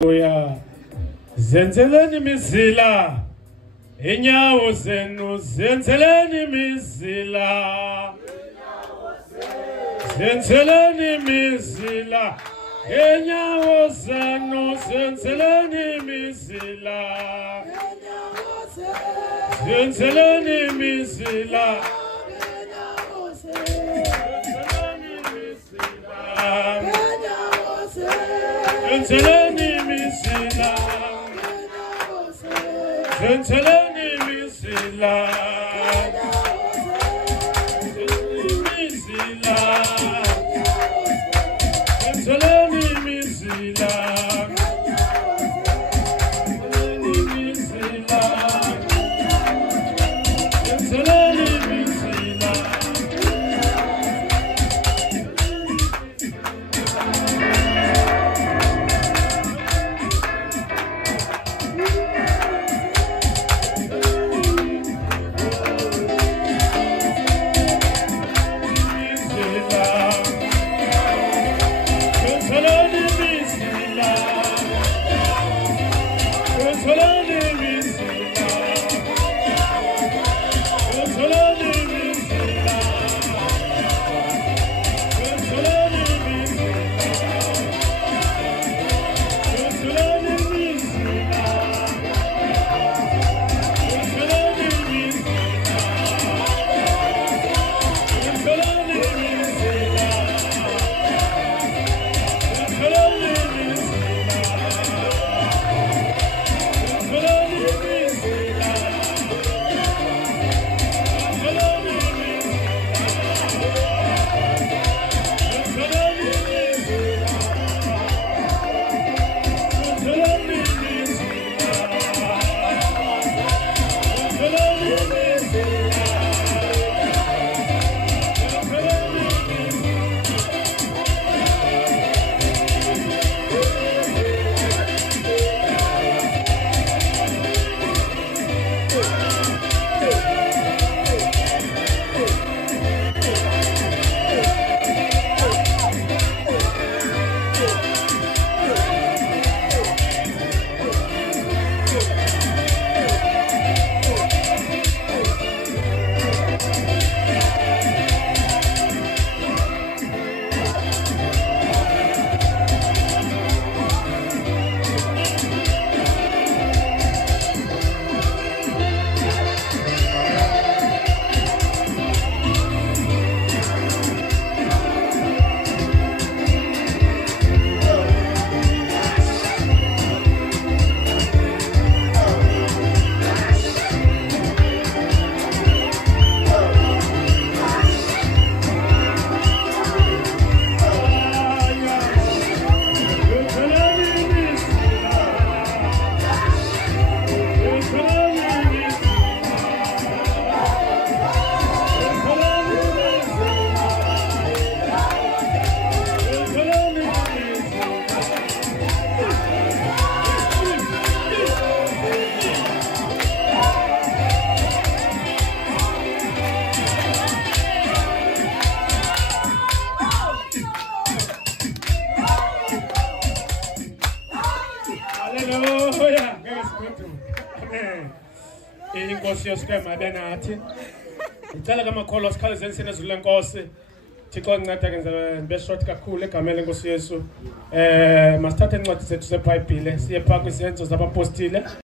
Hallelujah. Zenzeleni mizila. Inyawo zenu zenzeleni mizila. Zenzeleni mizila. Inyawo zenu zenzeleni mizila. Zenzeleni mizila. Zenzeleni mizila. Zenzeleni mizila. Zenzeleni mizila. Hallelujah. Amen. Inkosi yosikwema abenathi. Ngicela kamakholwa sikhale zensini ezulu lenkosi. Thixo nginceda kenza beshort kakhulu egameni lenkosi Yesu. Masithathe incwadi zethu zeBhayibhile siye phakathi kwizenzo zabapostile.